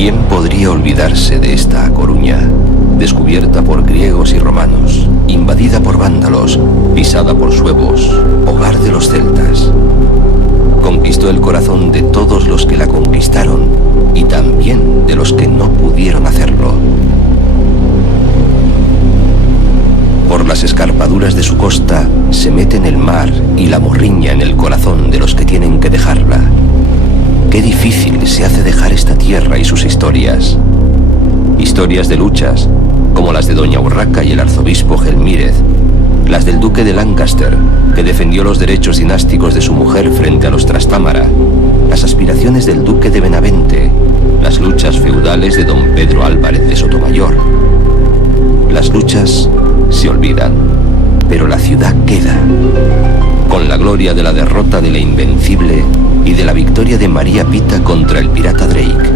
¿Quién podría olvidarse de esta A Coruña, descubierta por griegos y romanos, invadida por vándalos, pisada por suevos, hogar de los celtas? Conquistó el corazón de todos los que la conquistaron y también de los que no pudieron hacerlo. Por las escarpaduras de su costa se meten el mar y la morriña en el corazón de los que tienen que dejarla. Qué difícil se hace dejar esta tierra y sus historias. Historias de luchas, como las de Doña Urraca y el arzobispo Gelmírez, las del duque de Lancaster, que defendió los derechos dinásticos de su mujer frente a los Trastámara, las aspiraciones del duque de Benavente, las luchas feudales de don Pedro Álvarez de Sotomayor. Las luchas se olvidan, pero la ciudad queda, con la gloria de la derrota de la Invencible y de la victoria de María Pita contra el pirata Drake.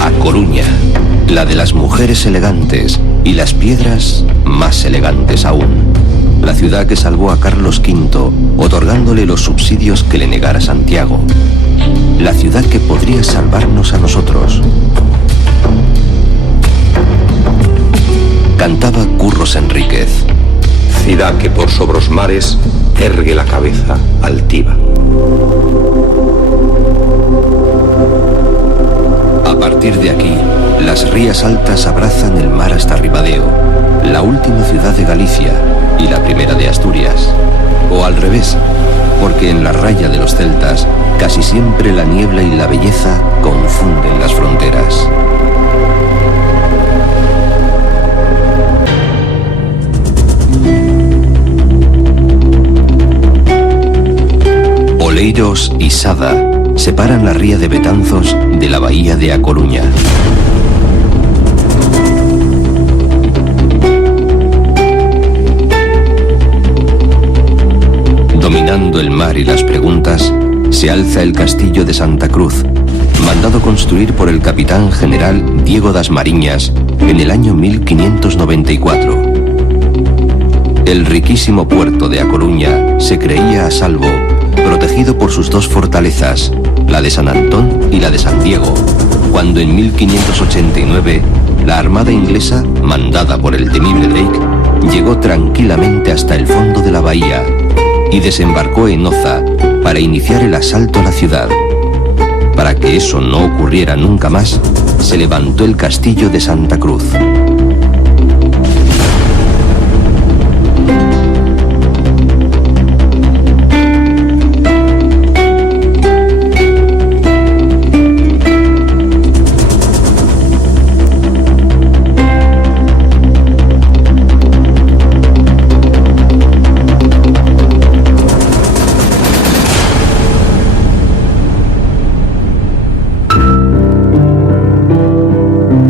A Coruña, la de las mujeres elegantes y las piedras más elegantes aún. La ciudad que salvó a Carlos V, otorgándole los subsidios que le negara Santiago. La ciudad que podría salvarnos a nosotros. Cantaba Curros Enríquez. Ciudad que por sobre los mares ergue la cabeza altiva. A partir de aquí, las rías altas abrazan el mar hasta Ribadeo, la última ciudad de Galicia y la primera de Asturias. O al revés, porque en la raya de los celtas casi siempre la niebla y la belleza confunden las fronteras. Oleiros y Sada separan la ría de Betanzos de la bahía de A Coruña. Dominando el mar y las preguntas, se alza el castillo de Santa Cruz, mandado construir por el capitán general Diego das Mariñas en el año 1594. El riquísimo puerto de A Coruña se creía a salvo, protegido por sus dos fortalezas, la de San Antón y la de San Diego, cuando en 1589 la armada inglesa, mandada por el temible Drake, llegó tranquilamente hasta el fondo de la bahía y desembarcó en Oza para iniciar el asalto a la ciudad. Para que eso no ocurriera nunca más, se levantó el castillo de Santa Cruz.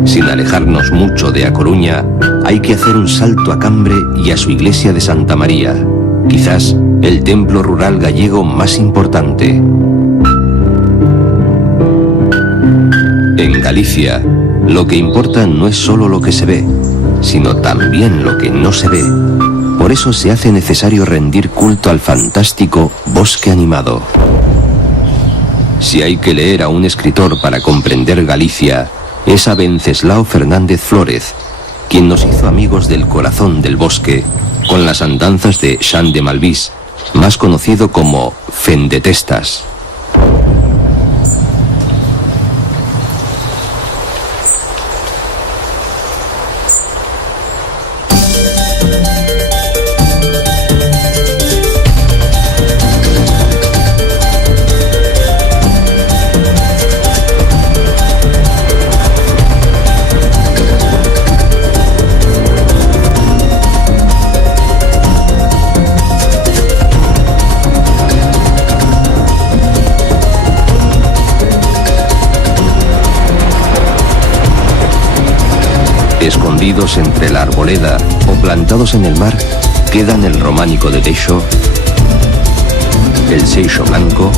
Sin alejarnos mucho de A Coruña, hay que hacer un salto a Cambre y a su iglesia de Santa María, quizás el templo rural gallego más importante. En Galicia, lo que importa no es solo lo que se ve, sino también lo que no se ve. Por eso se hace necesario rendir culto al fantástico bosque animado. Si hay que leer a un escritor para comprender Galicia, es a Venceslao Fernández Flórez, quien nos hizo amigos del corazón del bosque con las andanzas de Xan de Malvís, más conocido como Fendetestas. Escondidos entre la arboleda o plantados en el mar, quedan el románico de Teixo, el Seixo Blanco,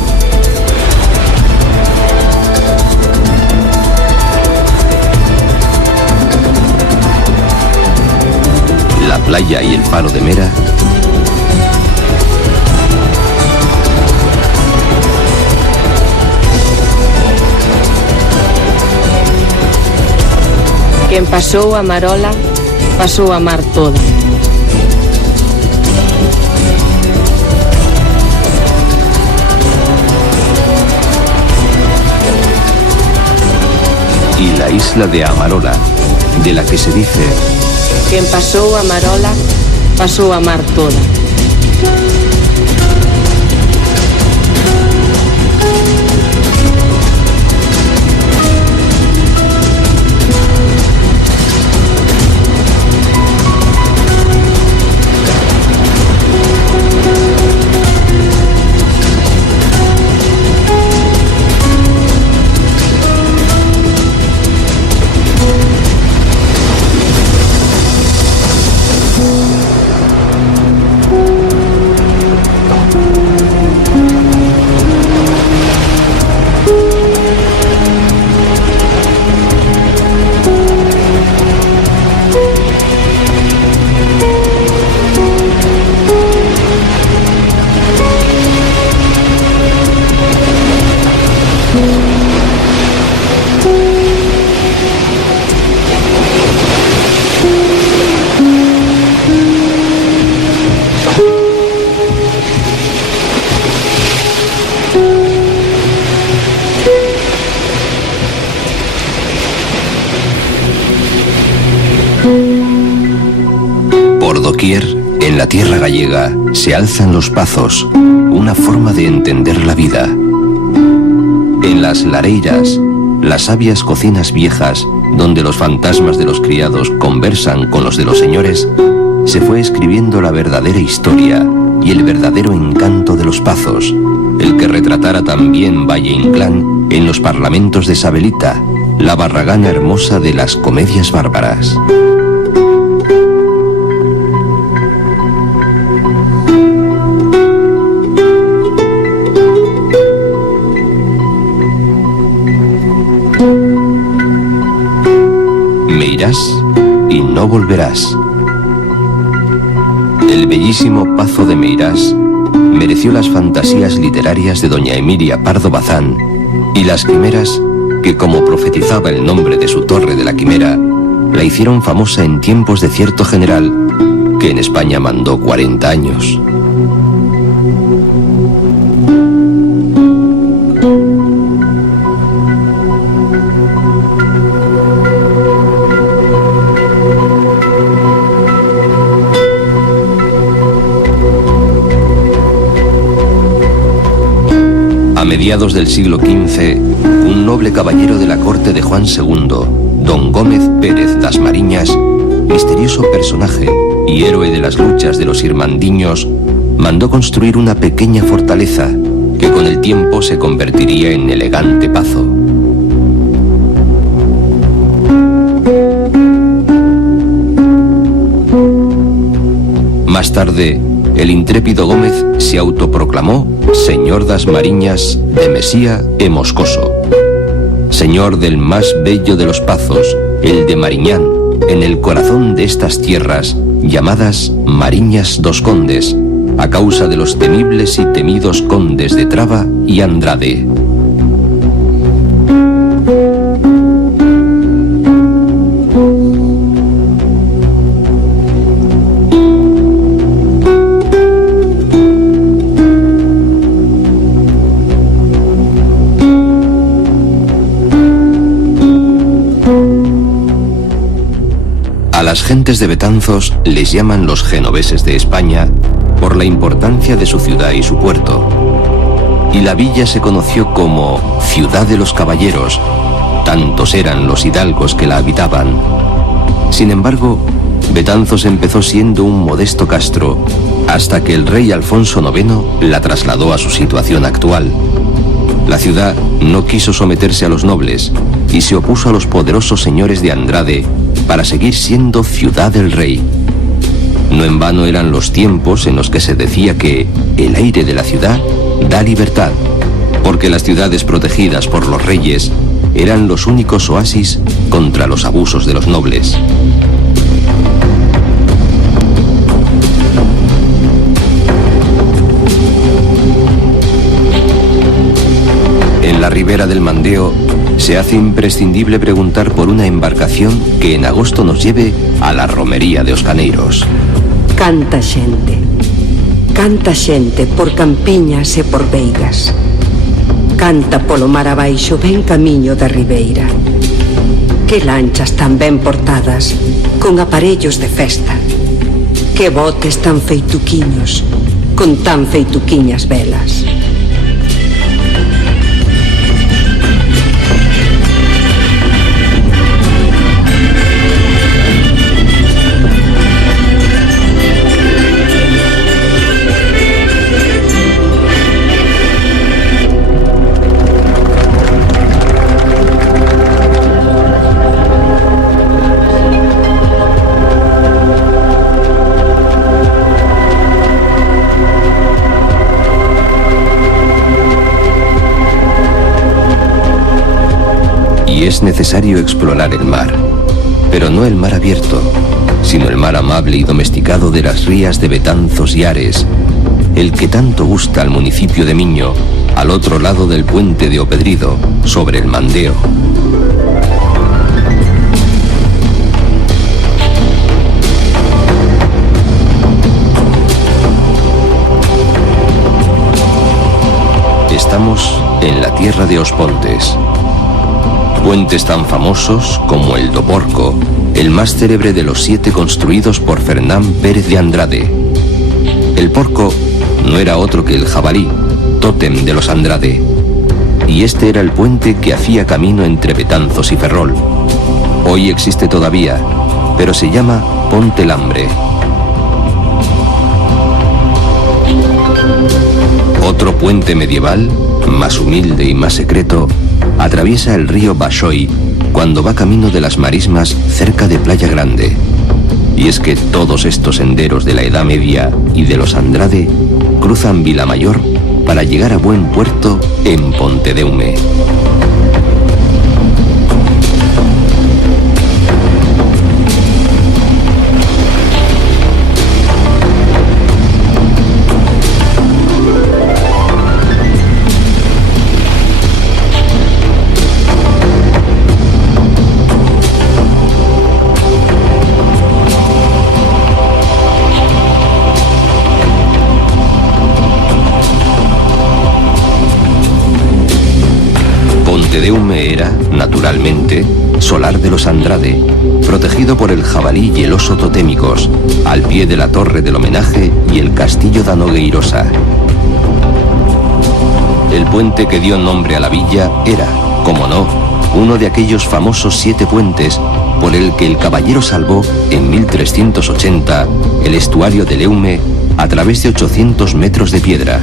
la playa y el faro de Mera, Quen pasou a marola, pasou a mar toda. Y la isla de Amarola, de la que se dice: Quen pasou a marola, pasou a mar toda. En la tierra gallega se alzan los pazos, una forma de entender la vida. En las lareiras, las sabias cocinas viejas, donde los fantasmas de los criados conversan con los de los señores, se fue escribiendo la verdadera historia y el verdadero encanto de los pazos, el que retratara también Valle Inclán en los parlamentos de Sabelita, la barragana hermosa de las comedias bárbaras. Me irás y no volverás. El bellísimo Pazo de Meirás mereció las fantasías literarias de doña Emilia Pardo Bazán y las quimeras que, como profetizaba el nombre de su torre de la Quimera, la hicieron famosa en tiempos de cierto general que en España mandó 40 años. A mediados del siglo XV, un noble caballero de la corte de Juan II, don Gómez Pérez das Mariñas, misterioso personaje y héroe de las luchas de los irmandiños, mandó construir una pequeña fortaleza que con el tiempo se convertiría en elegante pazo. Más tarde, el intrépido Gómez se autoproclamó Señor das Mariñas de Mesía e Moscoso, señor del más bello de los pazos, el de Mariñán, en el corazón de estas tierras llamadas Mariñas dos Condes, a causa de los temibles y temidos condes de Traba y Andrade. A las gentes de Betanzos les llaman los genoveses de España por la importancia de su ciudad y su puerto. Y la villa se conoció como Ciudad de los Caballeros, tantos eran los hidalgos que la habitaban. Sin embargo, Betanzos empezó siendo un modesto castro, hasta que el rey Alfonso IX la trasladó a su situación actual. La ciudad no quiso someterse a los nobles y se opuso a los poderosos señores de Andrade para seguir siendo ciudad del rey. No en vano eran los tiempos en los que se decía que el aire de la ciudad da libertad, porque las ciudades protegidas por los reyes eran los únicos oasis contra los abusos de los nobles. En la ribera del Mandeo se Se hace imprescindible preguntar por una embarcación que en agosto nos lleve a la romería de Os Caneiros. Canta xente por campiñas e por veigas. Canta polo mar abaixo ben camiño da ribeira. Que lanchas tan ben portadas, con aparellos de festa. Que botes tan feituquiños, con tan feituquiñas velas. Y es necesario explorar el mar, pero no el mar abierto, sino el mar amable y domesticado de las rías de Betanzos y Ares, el que tanto gusta al municipio de Miño, al otro lado del puente de Opedrido, sobre el Mandeo. Estamos en la tierra de Os Pontes. Puentes tan famosos como el do Porco, el más célebre de los 7 construidos por Fernán Pérez de Andrade. El Porco no era otro que el jabalí, tótem de los Andrade, y este era el puente que hacía camino entre Betanzos y Ferrol. Hoy existe todavía, pero se llama Ponte Lambre. Otro puente medieval, más humilde y más secreto, atraviesa el río Baxoi cuando va camino de las Marismas cerca de Playa Grande. Y es que todos estos senderos de la Edad Media y de los Andrade cruzan Vilamayor para llegar a buen puerto en Pontedeume. Pontedeume era, naturalmente, solar de los Andrade, protegido por el jabalí y el oso totémicos, al pie de la torre del homenaje y el castillo da Nogueirosa. El puente que dio nombre a la villa era, como no, uno de aquellos famosos 7 puentes por el que el caballero salvó en 1380 el estuario del Eume a través de 800 metros de piedra.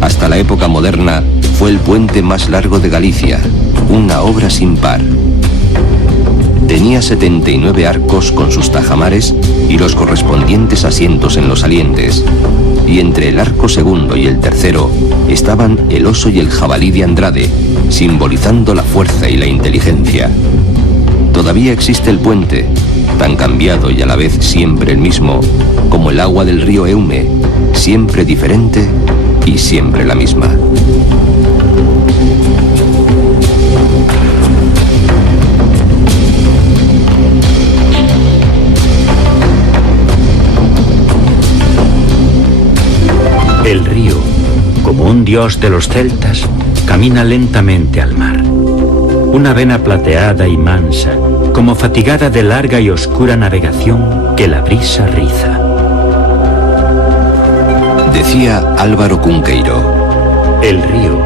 Hasta la época moderna fue el puente más largo de Galicia, una obra sin par. Tenía 79 arcos con sus tajamares y los correspondientes asientos en los salientes, y entre el arco segundo y el tercero estaban el oso y el jabalí de Andrade, simbolizando la fuerza y la inteligencia. Todavía existe el puente, tan cambiado y a la vez siempre el mismo, como el agua del río Eume, siempre diferente y siempre la misma. El río, como un dios de los celtas, camina lentamente al mar. Una vena plateada y mansa, como fatigada de larga y oscura navegación que la brisa riza. Decía Álvaro Cunqueiro. El río,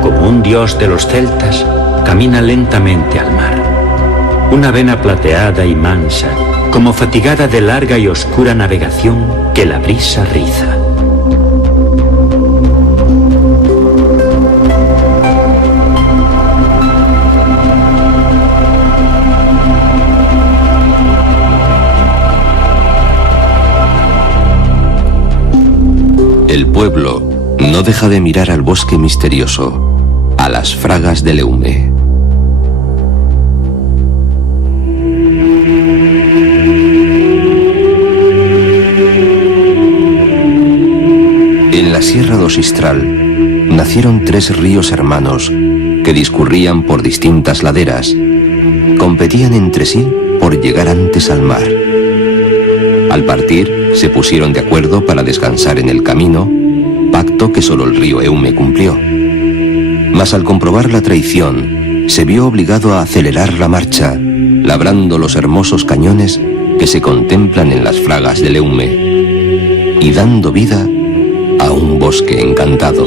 como un dios de los celtas, camina lentamente al mar. Una vena plateada y mansa, como fatigada de larga y oscura navegación que la brisa riza. El pueblo no deja de mirar al bosque misterioso, a las fragas del Eume. En la Sierra do Sistral nacieron 3 ríos hermanos que discurrían por distintas laderas, competían entre sí por llegar antes al mar. Al partir, se pusieron de acuerdo para descansar en el camino, pacto que solo el río Eume cumplió. Mas al comprobar la traición, se vio obligado a acelerar la marcha, labrando los hermosos cañones que se contemplan en las fragas del Eume, y dando vida a un bosque encantado.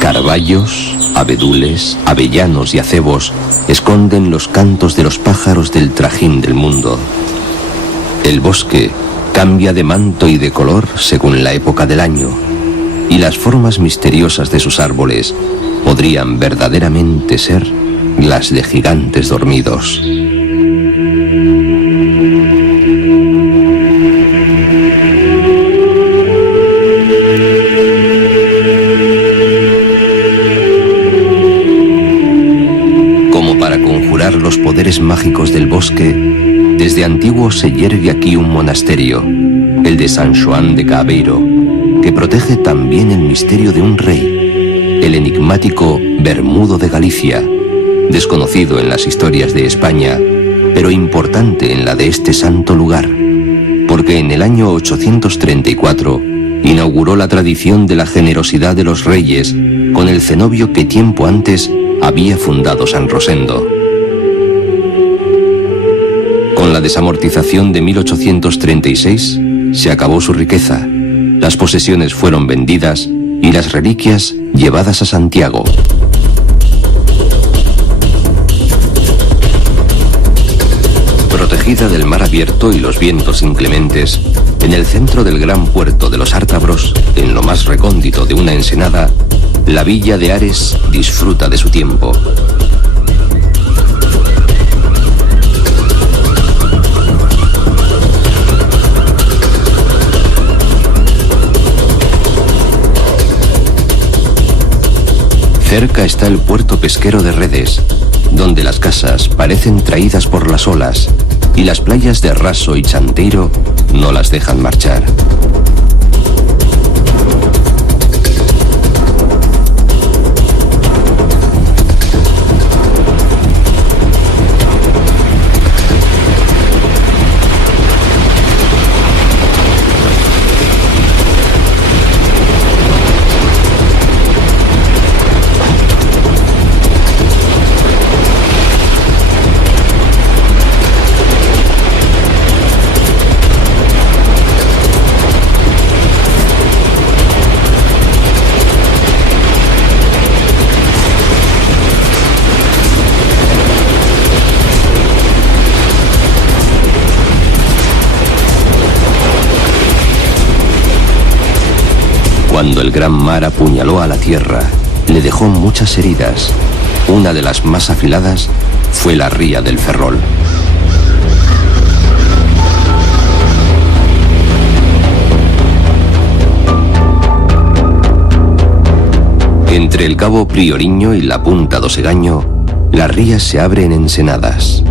Carballos, abedules, avellanos y acebos esconden los cantos de los pájaros del trajín del mundo. El bosque cambia de manto y de color según la época del año, y las formas misteriosas de sus árboles podrían verdaderamente ser las de gigantes dormidos. Los poderes mágicos del bosque, desde antiguo se yergue aquí un monasterio, el de San Xoán de Cabeiro, que protege también el misterio de un rey, el enigmático Bermudo de Galicia, desconocido en las historias de España, pero importante en la de este santo lugar, porque en el año 834 inauguró la tradición de la generosidad de los reyes con el cenobio que tiempo antes había fundado San Rosendo. Con la desamortización de 1836 se acabó su riqueza, las posesiones fueron vendidas y las reliquias llevadas a Santiago. Protegida del mar abierto y los vientos inclementes, en el centro del gran puerto de los Ártabros, en lo más recóndito de una ensenada, la villa de Ares disfruta de su tiempo. Cerca está el puerto pesquero de Redes, donde las casas parecen traídas por las olas y las playas de Raso y Chanteiro no las dejan marchar. Cuando el gran mar apuñaló a la tierra, le dejó muchas heridas. Una de las más afiladas fue la ría del Ferrol. Entre el cabo Prioriño y la punta do Segaño, la ría se abre en ensenadas.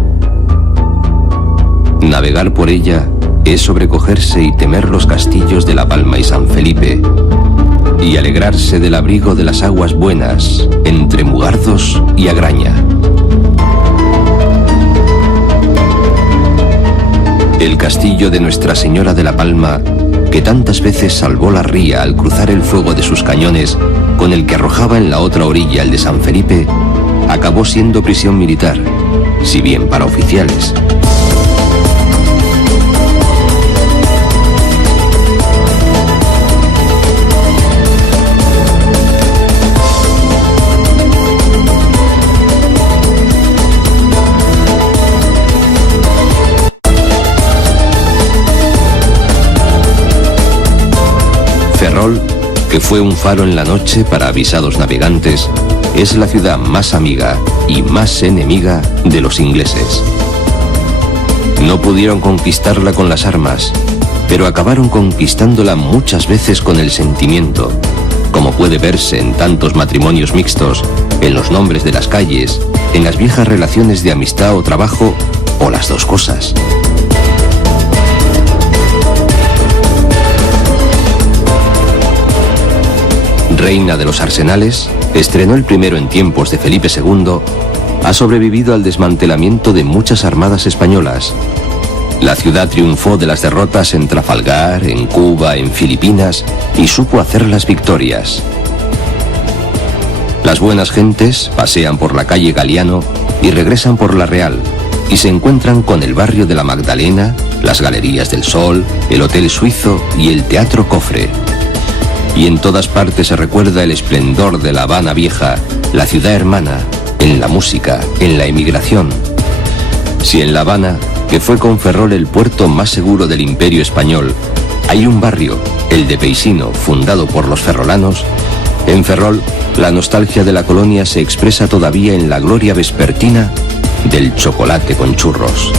Navegar por ella es sobrecogerse y temer los castillos de La Palma y San Felipe, y alegrarse del abrigo de las aguas buenas entre Mugardos y Agraña. El castillo de Nuestra Señora de La Palma, que tantas veces salvó la ría al cruzar el fuego de sus cañones con el que arrojaba en la otra orilla el de San Felipe, acabó siendo prisión militar, si bien para oficiales. Ferrol, que fue un faro en la noche para avisados navegantes, es la ciudad más amiga y más enemiga de los ingleses. No pudieron conquistarla con las armas, pero acabaron conquistándola muchas veces con el sentimiento, como puede verse en tantos matrimonios mixtos, en los nombres de las calles, en las viejas relaciones de amistad o trabajo, o las dos cosas. Reina de los Arsenales, estrenó el primero en tiempos de Felipe II, ha sobrevivido al desmantelamiento de muchas armadas españolas. La ciudad triunfó de las derrotas en Trafalgar, en Cuba, en Filipinas, y supo hacer las victorias. Las buenas gentes pasean por la calle Galiano y regresan por la Real, y se encuentran con el barrio de la Magdalena, las Galerías del Sol, el Hotel Suizo y el Teatro Cofre. Y en todas partes se recuerda el esplendor de La Habana Vieja, la ciudad hermana, en la música, en la emigración. Si en La Habana, que fue con Ferrol el puerto más seguro del Imperio Español, hay un barrio, el de Peisino, fundado por los ferrolanos, en Ferrol la nostalgia de la colonia se expresa todavía en la gloria vespertina del chocolate con churros.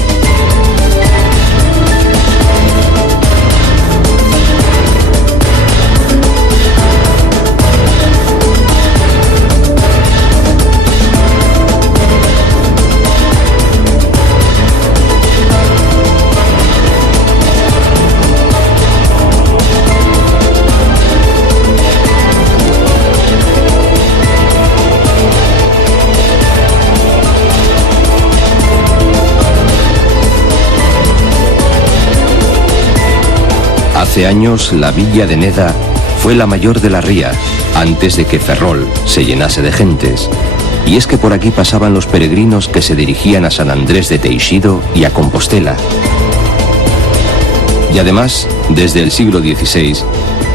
Hace años la villa de Neda fue la mayor de la ría, antes de que Ferrol se llenase de gentes. Y es que por aquí pasaban los peregrinos que se dirigían a San Andrés de Teixido y a Compostela. Y además, desde el siglo XVI,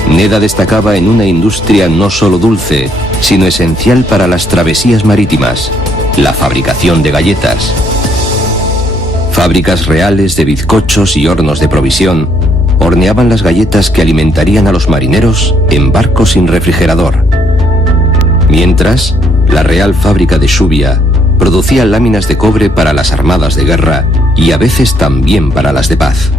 Neda destacaba en una industria no solo dulce, sino esencial para las travesías marítimas, la fabricación de galletas. Fábricas reales de bizcochos y hornos de provisión horneaban las galletas que alimentarían a los marineros en barcos sin refrigerador. Mientras, la Real Fábrica de Xubia producía láminas de cobre para las armadas de guerra y a veces también para las de paz.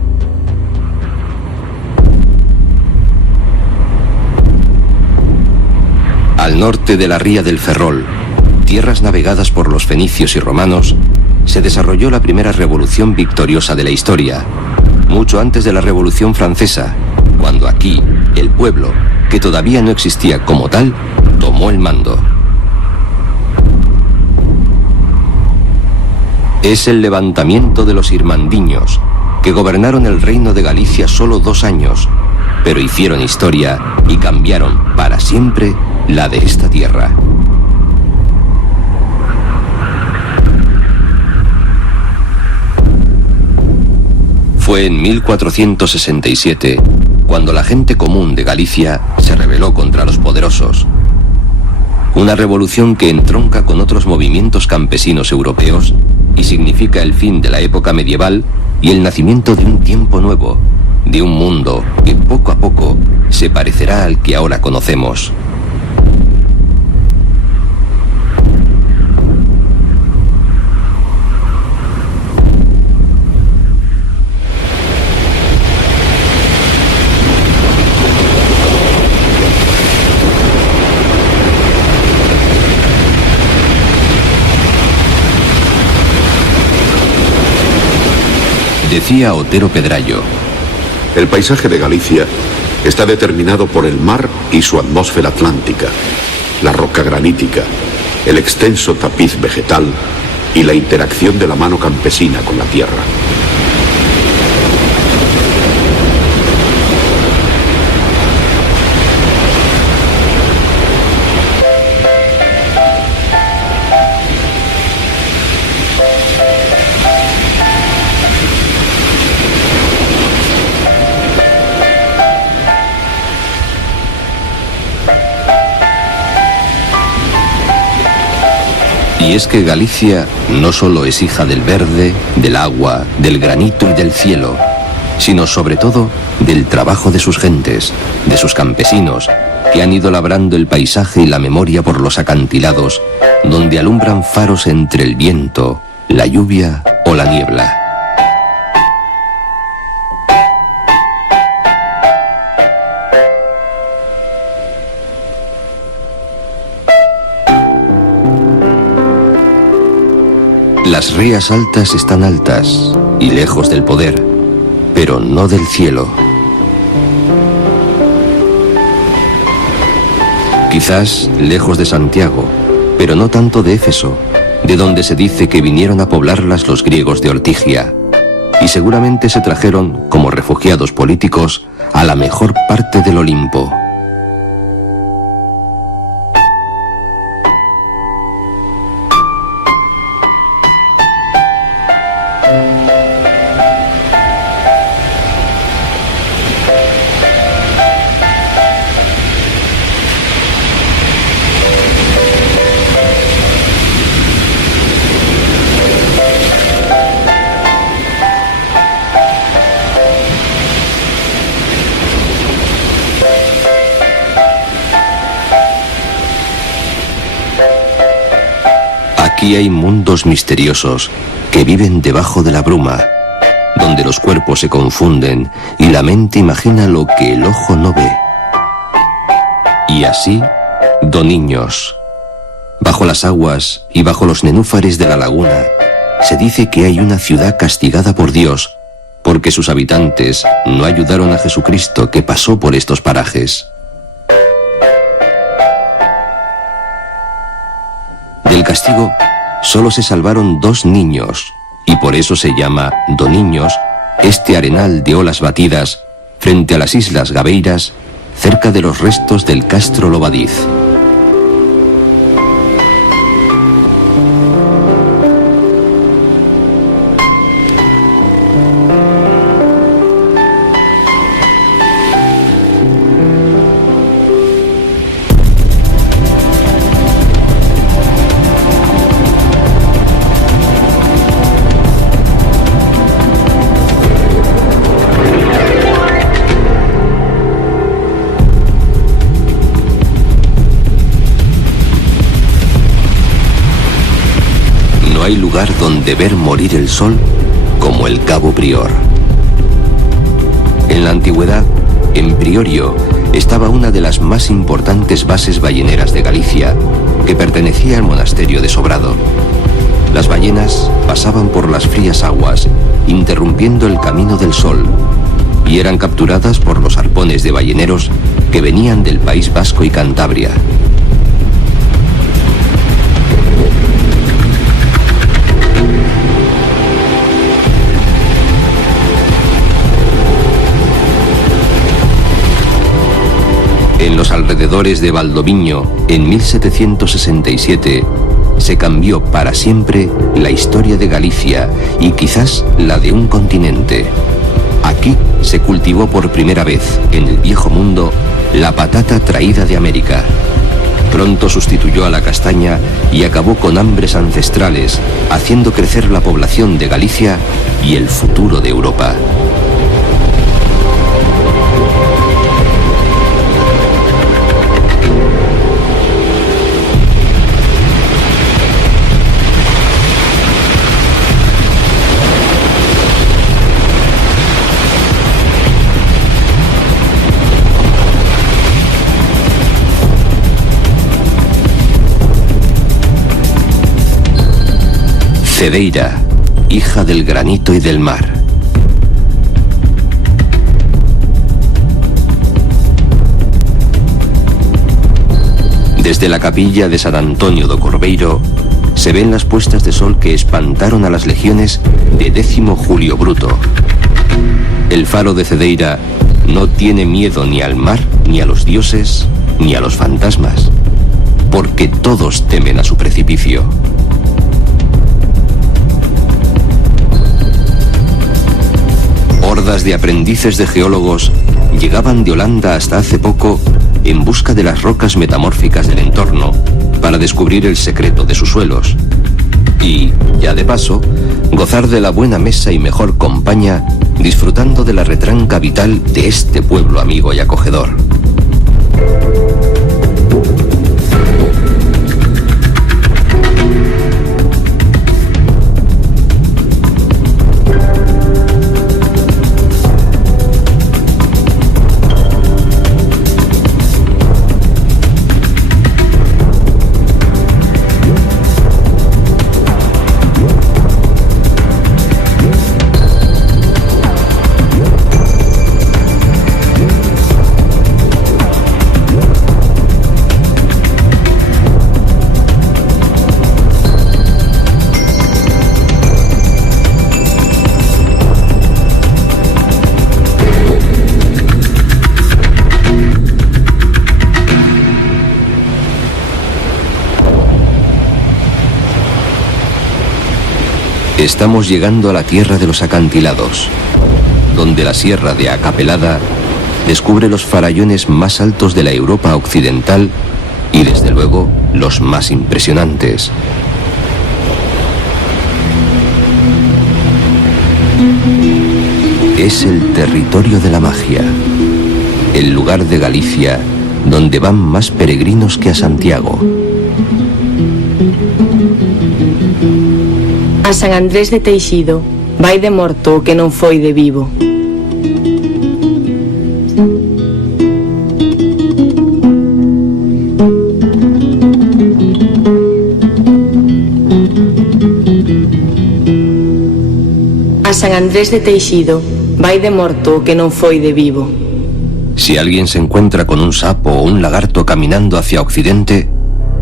Al norte de la ría del Ferrol, tierras navegadas por los fenicios y romanos, se desarrolló la primera revolución victoriosa de la historia, mucho antes de la Revolución Francesa, cuando aquí el pueblo, que todavía no existía como tal, tomó el mando. Es el levantamiento de los irmandiños, que gobernaron el reino de Galicia solo 2 años, pero hicieron historia y cambiaron para siempre la de esta tierra. Fue en 1467 cuando la gente común de Galicia se rebeló contra los poderosos. Una revolución que entronca con otros movimientos campesinos europeos y significa el fin de la época medieval y el nacimiento de un tiempo nuevo, de un mundo que poco a poco se parecerá al que ahora conocemos. Decía Otero Pedrayo: el paisaje de Galicia está determinado por el mar y su atmósfera atlántica, la roca granítica, el extenso tapiz vegetal y la interacción de la mano campesina con la tierra. Y es que Galicia no solo es hija del verde, del agua, del granito y del cielo, sino sobre todo del trabajo de sus gentes, de sus campesinos, que han ido labrando el paisaje y la memoria por los acantilados, donde alumbran faros entre el viento, la lluvia o la niebla. Las rías altas están altas y lejos del poder, pero no del cielo. Quizás lejos de Santiago, pero no tanto de Éfeso, de donde se dice que vinieron a poblarlas los griegos de Ortigia, y seguramente se trajeron, como refugiados políticos, a la mejor parte del Olimpo. Aquí hay mundos misteriosos que viven debajo de la bruma, donde los cuerpos se confunden y la mente imagina lo que el ojo no ve. Y así, Doniños. Bajo las aguas y bajo los nenúfares de la laguna, se dice que hay una ciudad castigada por Dios, porque sus habitantes no ayudaron a Jesucristo que pasó por estos parajes. Del castigo solo se salvaron 2 niños, y por eso se llama Doniños, este arenal de olas batidas frente a las islas Gabeiras, cerca de los restos del Castro Lobadiz. No hay lugar donde ver morir el sol como el Cabo Prior. En la antigüedad, en Priorio, estaba una de las más importantes bases balleneras de Galicia, que pertenecía al monasterio de Sobrado. Las ballenas pasaban por las frías aguas, interrumpiendo el camino del sol, y eran capturadas por los arpones de balleneros que venían del País Vasco y Cantabria. En los alrededores de Valdoviño, en 1767, se cambió para siempre la historia de Galicia y quizás la de un continente. Aquí se cultivó por primera vez, en el Viejo Mundo, la patata traída de América. Pronto sustituyó a la castaña y acabó con hambres ancestrales, haciendo crecer la población de Galicia y el futuro de Europa. Cedeira, hija del granito y del mar. Desde la capilla de San Antonio do Corbeiro se ven las puestas de sol que espantaron a las legiones de Décimo Julio Bruto. El faro de Cedeira no tiene miedo ni al mar, ni a los dioses, ni a los fantasmas, porque todos temen a su precipicio. Hordas de aprendices de geólogos llegaban de Holanda hasta hace poco en busca de las rocas metamórficas del entorno para descubrir el secreto de sus suelos y, ya de paso, gozar de la buena mesa y mejor compañía, disfrutando de la retranca vital de este pueblo amigo y acogedor. Estamos llegando a la tierra de los acantilados, donde la sierra de Acapelada descubre los farallones más altos de la Europa occidental y desde luego los más impresionantes. Es el territorio de la magia, el lugar de Galicia donde van más peregrinos que a Santiago. A San Andrés de Teixido vai de morto o que non foi de vivo. A San Andrés de Teixido vai de morto o que non foi de vivo. Si alguien se encuentra con un sapo o un lagarto caminando hacia Occidente,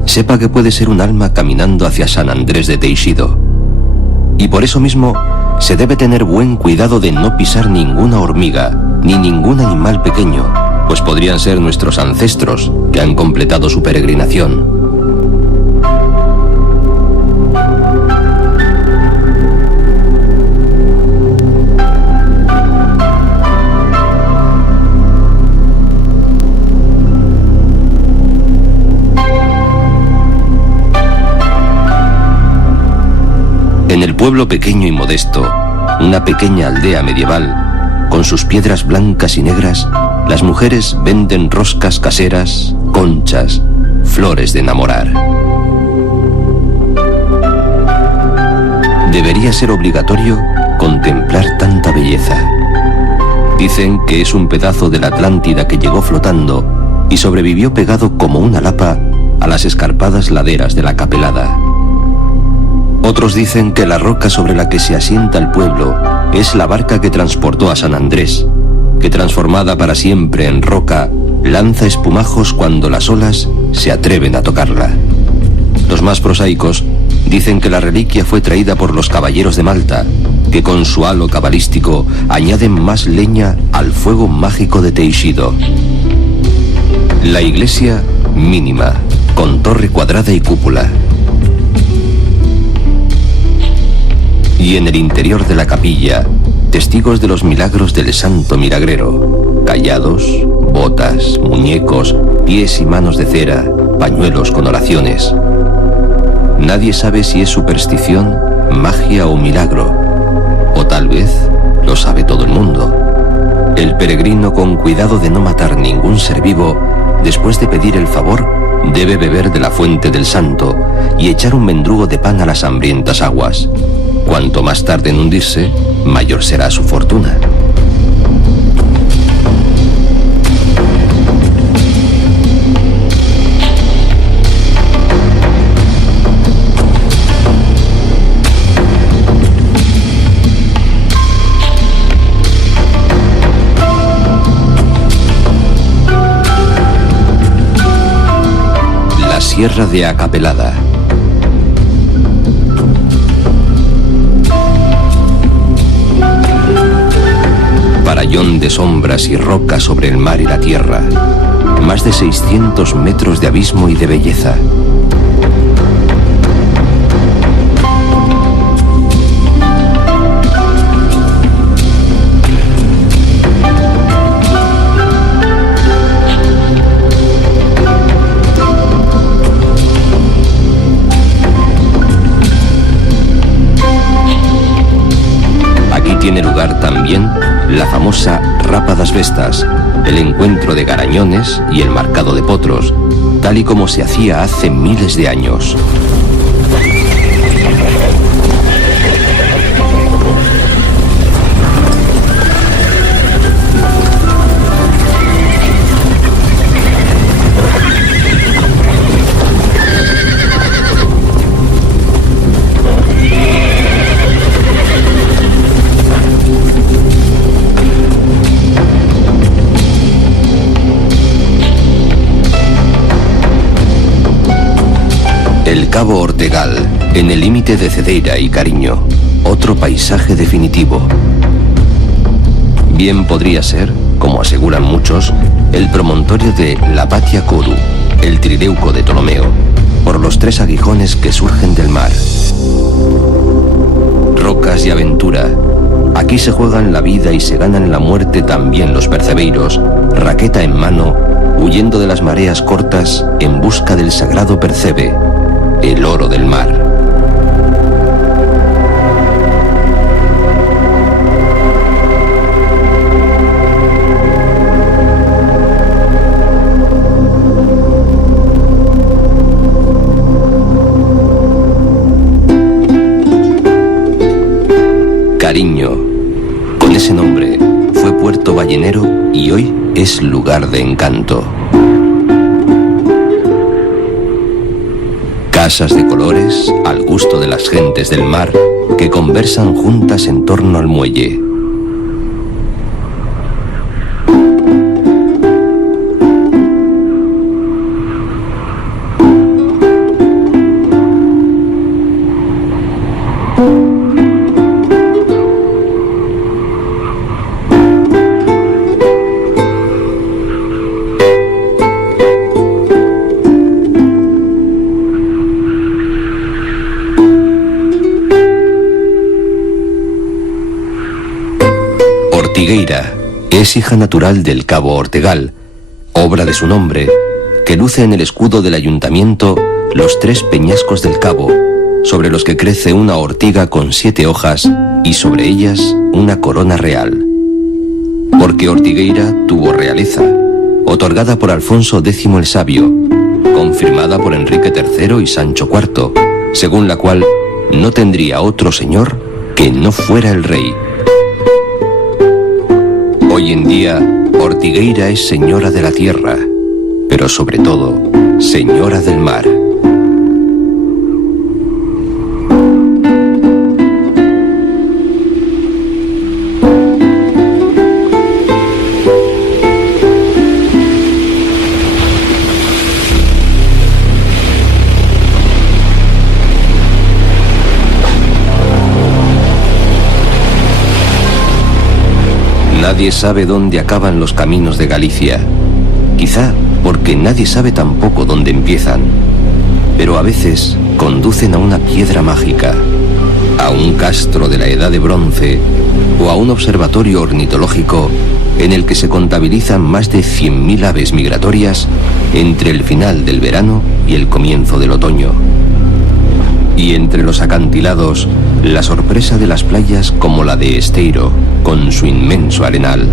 sepa que puede ser un alma caminando hacia San Andrés de Teixido. Y por eso mismo se debe tener buen cuidado de no pisar ninguna hormiga ni ningún animal pequeño, pues podrían ser nuestros ancestros que han completado su peregrinación. En el pueblo pequeño y modesto, una pequeña aldea medieval, con sus piedras blancas y negras, las mujeres venden roscas caseras, conchas, flores de enamorar. Debería ser obligatorio contemplar tanta belleza. Dicen que es un pedazo de la Atlántida que llegó flotando y sobrevivió pegado como una lapa a las escarpadas laderas de la Acapelada. Otros dicen que la roca sobre la que se asienta el pueblo es la barca que transportó a San Andrés, que transformada para siempre en roca, lanza espumajos cuando las olas se atreven a tocarla. Los más prosaicos dicen que la reliquia fue traída por los caballeros de Malta, que con su halo cabalístico añaden más leña al fuego mágico de Teixido. La iglesia mínima, con torre cuadrada y cúpula. Y en el interior de la capilla, testigos de los milagros del santo milagrero, callados, botas, muñecos, pies y manos de cera, pañuelos con oraciones. Nadie sabe si es superstición, magia o milagro, o tal vez lo sabe todo el mundo. El peregrino, con cuidado de no matar ningún ser vivo, después de pedir el favor, debe beber de la fuente del santo y echar un mendrugo de pan a las hambrientas aguas. Cuanto más tarde en hundirse, mayor será su fortuna. La Sierra de Acapelada. Farallón de sombras y rocas sobre el mar y la tierra. Más de 600 metros de abismo y de belleza. Aquí tiene lugar también la famosa Rapa das Vestas, el encuentro de garañones y el marcado de potros, tal y como se hacía hace miles de años. El Cabo Ortegal, en el límite de Cedeira y Cariño, otro paisaje definitivo. Bien podría ser, como aseguran muchos, el promontorio de la Batia Coru, el Trideuco de Ptolomeo, por los tres aguijones que surgen del mar. rocas y aventura. Aquí se juegan la vida y se ganan la muerte también los percebeiros, raqueta en mano, huyendo de las mareas cortas en busca del sagrado percebe, el oro del mar. Cariño, con ese nombre, fue puerto ballenero y hoy es lugar de encanto. Casas de colores al gusto de las gentes del mar que conversan juntas en torno al muelle. Ortigueira es hija natural del cabo Ortegal, obra de su nombre, que luce en el escudo del ayuntamiento los 3 peñascos del cabo, sobre los que crece una ortiga con 7 hojas y sobre ellas una corona real. Porque Ortigueira tuvo realeza, otorgada por Alfonso X el Sabio, confirmada por Enrique III y Sancho IV, según la cual no tendría otro señor que no fuera el rey. Hoy en día, Ortigueira es señora de la tierra, pero sobre todo, señora del mar. Nadie sabe dónde acaban los caminos de Galicia. Quizá porque nadie sabe tampoco dónde empiezan. Pero a veces conducen a una piedra mágica, a un castro de la Edad de Bronce o a un observatorio ornitológico en el que se contabilizan más de 100.000 aves migratorias entre el final del verano y el comienzo del otoño. Y entre los acantilados, la sorpresa de las playas como la de Esteiro, con su inmenso arenal.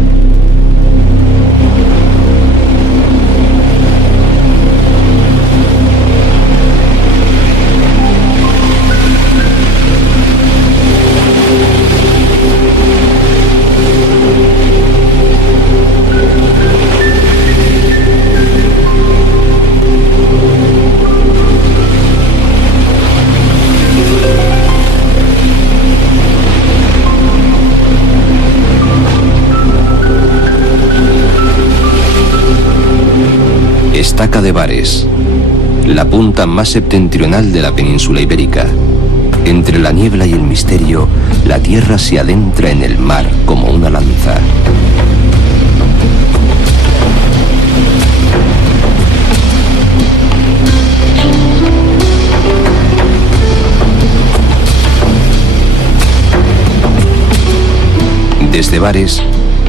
Estaca de Bares, la punta más septentrional de la península ibérica. Entre la niebla y el misterio, la tierra se adentra en el mar como una lanza. Desde Bares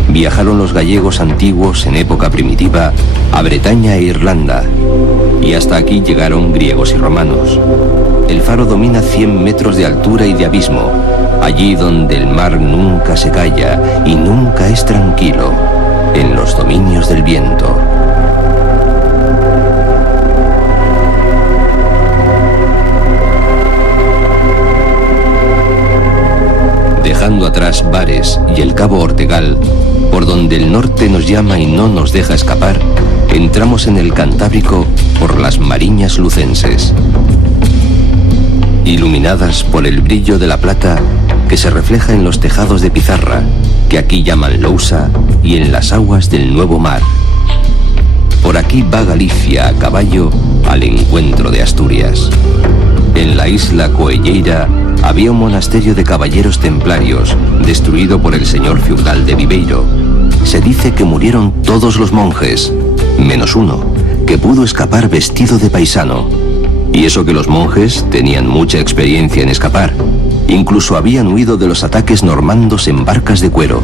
viajaron los gallegos antiguos en época primitiva a Bretaña e Irlanda, y hasta aquí llegaron griegos y romanos. El faro domina 100 metros de altura y de abismo, allí donde el mar nunca se calla y nunca es tranquilo, en los dominios del viento. Dejando atrás Bares y el cabo Ortegal, por donde el norte nos llama y no nos deja escapar, entramos en el Cantábrico por las Mariñas lucenses. Iluminadas por el brillo de la plata que se refleja en los tejados de pizarra, que aquí llaman lousa, y en las aguas del Nuevo Mar. Por aquí va Galicia a caballo al encuentro de Asturias. En la isla Coelleira había un monasterio de caballeros templarios, destruido por el señor feudal de Viveiro. Se dice que murieron todos los monjes, menos uno, que pudo escapar vestido de paisano. Y eso que los monjes tenían mucha experiencia en escapar, Incluso habían huido de los ataques normandos en barcas de cuero.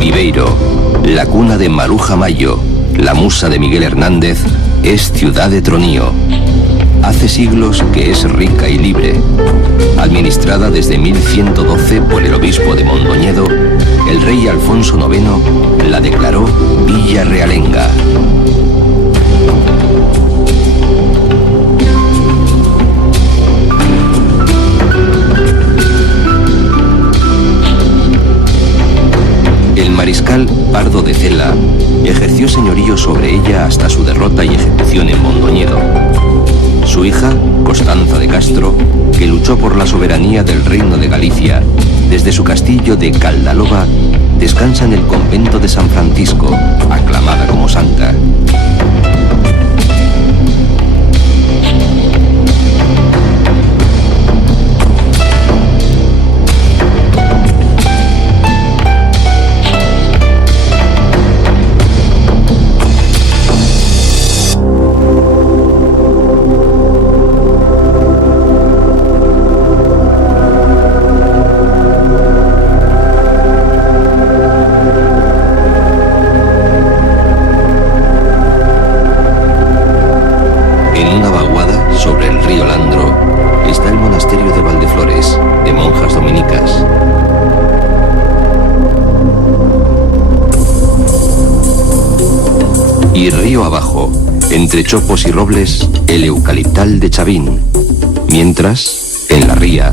Viveiro, la cuna de Maruja Mayo, la musa de Miguel Hernández, es ciudad de tronío. Hace siglos que es rica y libre. Administrada desde 1112 por el obispo de Mondoñedo, el rey Alfonso IX la declaró Villa Realenga. El mariscal Pardo de Cela ejerció señorío sobre ella hasta su derrota y ejecución en Mondoñedo. Su hija, Constanza de Castro, que luchó por la soberanía del Reino de Galicia, desde su castillo de Caldaloba, descansa en el convento de San Francisco, aclamada como santa. Y río abajo, entre chopos y robles, el eucaliptal de Chavín. Mientras, en la ría,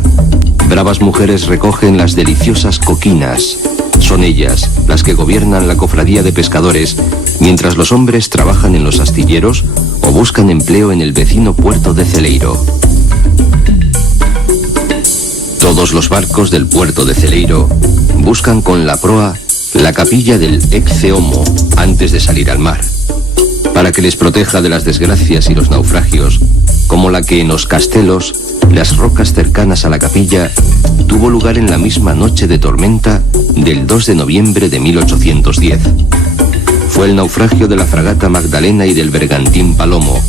bravas mujeres recogen las deliciosas coquinas. Son ellas las que gobiernan la cofradía de pescadores, mientras los hombres trabajan en los astilleros o buscan empleo en el vecino puerto de Celeiro. Todos los barcos del puerto de Celeiro buscan con la proa la capilla del Ecce Homo antes de salir al mar, para que les proteja de las desgracias y los naufragios, como la que en los Castelos, las rocas cercanas a la capilla, tuvo lugar en la misma noche de tormenta del 2 de noviembre de 1810. Fue el naufragio de la fragata Magdalena y del bergantín Palomo,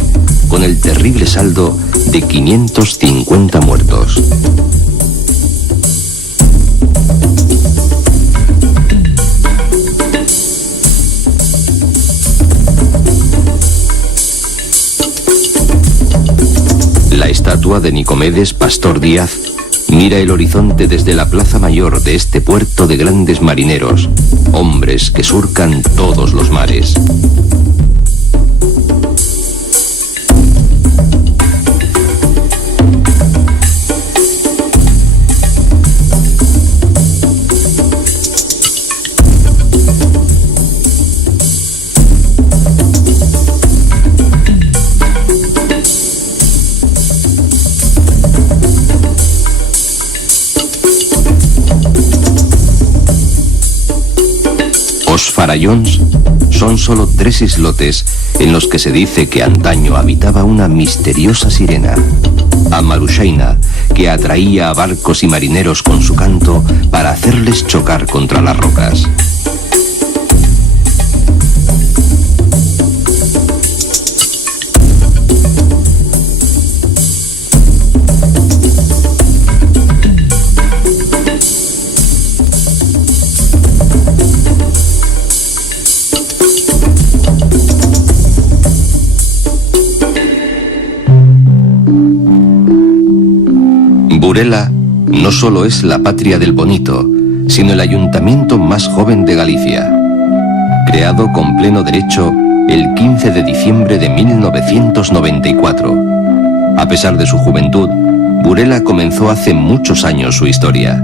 con el terrible saldo de 550 muertos. La estatua de Nicomedes Pastor Díaz mira el horizonte desde la plaza mayor de este puerto de grandes marineros, hombres que surcan todos los mares. Os farallóns son solo 3 islotes en los que se dice que antaño habitaba una misteriosa sirena, a Maruxaina, que atraía a barcos y marineros con su canto para hacerles chocar contra las rocas. Burela no solo es la patria del bonito, sino el ayuntamiento más joven de Galicia. Creado con pleno derecho el 15 de diciembre de 1994. A pesar de su juventud, Burela comenzó hace muchos años su historia.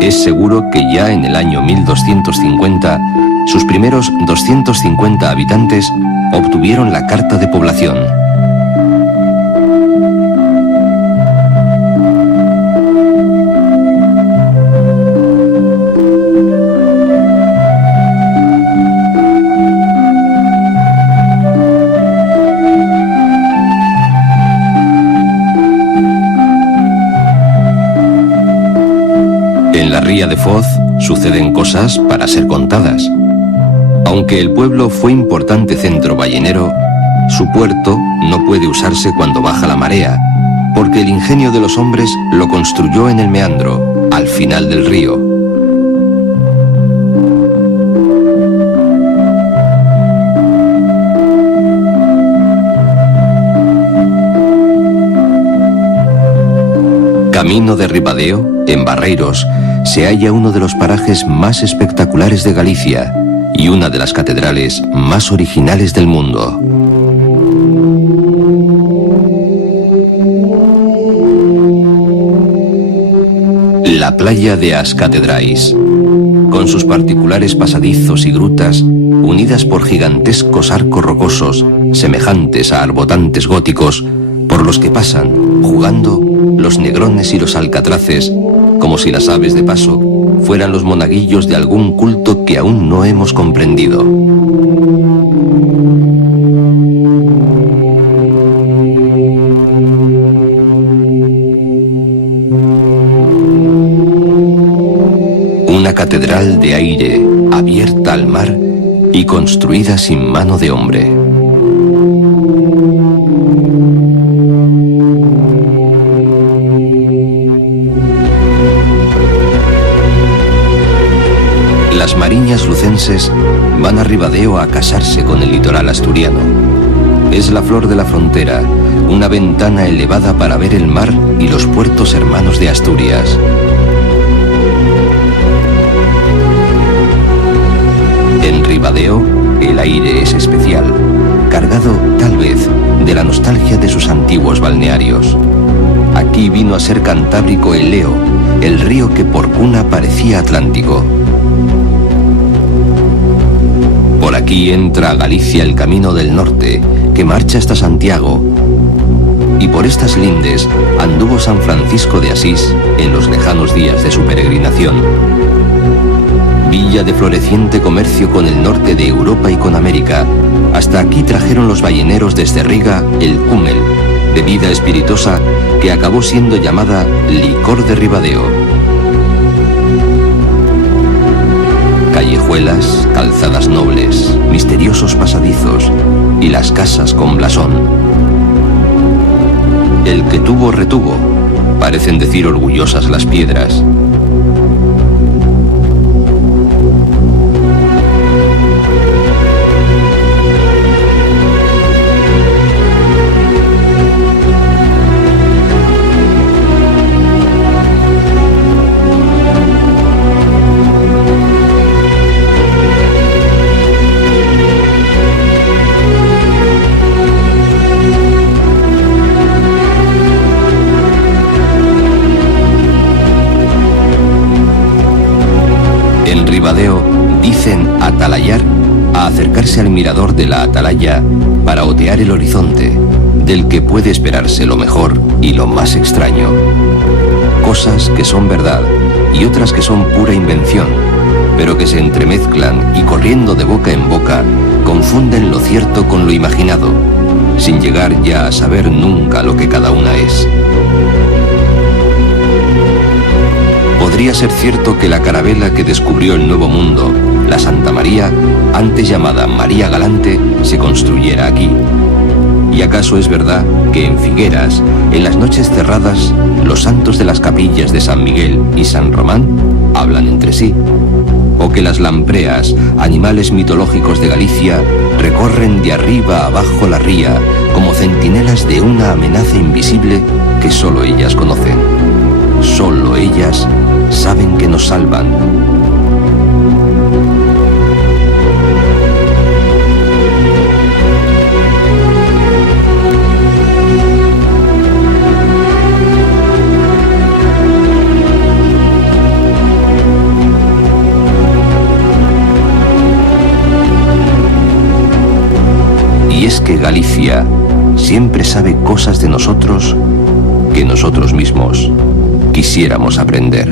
Es seguro que ya en el año 1250, sus primeros 250 habitantes obtuvieron la carta de población. En la ría de Foz suceden cosas para ser contadas. Aunque el pueblo fue importante centro ballenero, su puerto no puede usarse cuando baja la marea, porque el ingenio de los hombres lo construyó en el meandro, al final del río. Camino de Ribadeo, en Barreiros, se halla uno de los parajes más espectaculares de Galicia y una de las catedrales más originales del mundo. La playa de As Catedrais, con sus particulares pasadizos y grutas, unidas por gigantescos arcos rocosos, semejantes a arbotantes góticos, por los que pasan, jugando, los negrones y los alcatraces, como si las aves de paso fueran los monaguillos de algún culto que aún no hemos comprendido. Una catedral de aire abierta al mar y construida sin mano de hombre. Las mariñas lucenses van a Ribadeo a casarse con el litoral asturiano. Es la flor de la frontera, una ventana elevada para ver el mar y los puertos hermanos de Asturias. En Ribadeo, el aire es especial, cargado, tal vez, de la nostalgia de sus antiguos balnearios. Aquí vino a ser Cantábrico el Leo, el río que por cuna parecía Atlántico. Por aquí entra a Galicia el camino del norte, que marcha hasta Santiago. Y por estas lindes anduvo San Francisco de Asís en los lejanos días de su peregrinación. Villa de floreciente comercio con el norte de Europa y con América, hasta aquí trajeron los balleneros desde Riga el cúmel, bebida espirituosa que acabó siendo llamada licor de Ribadeo. Callejuelas, calzadas nobles, misteriosos pasadizos y las casas con blasón. El que tuvo retuvo, parecen decir orgullosas las piedras. Ribadeo dicen atalayar a acercarse al mirador de la atalaya para otear el horizonte, del que puede esperarse lo mejor y lo más extraño. Cosas que son verdad y otras que son pura invención, pero que se entremezclan y corriendo de boca en boca confunden lo cierto con lo imaginado, sin llegar ya a saber nunca lo que cada una es. Podría ser cierto que la carabela que descubrió el Nuevo Mundo, la Santa María, antes llamada María Galante, se construyera aquí. ¿Y acaso es verdad que en Figueras, en las noches cerradas, los santos de las capillas de San Miguel y San Román hablan entre sí? ¿O que las lampreas, animales mitológicos de Galicia, recorren de arriba a abajo la ría como centinelas de una amenaza invisible que solo ellas conocen? Solo ellas saben que nos salvan. Y es que Galicia siempre sabe cosas de nosotros que nosotros mismos quisiéramos aprender.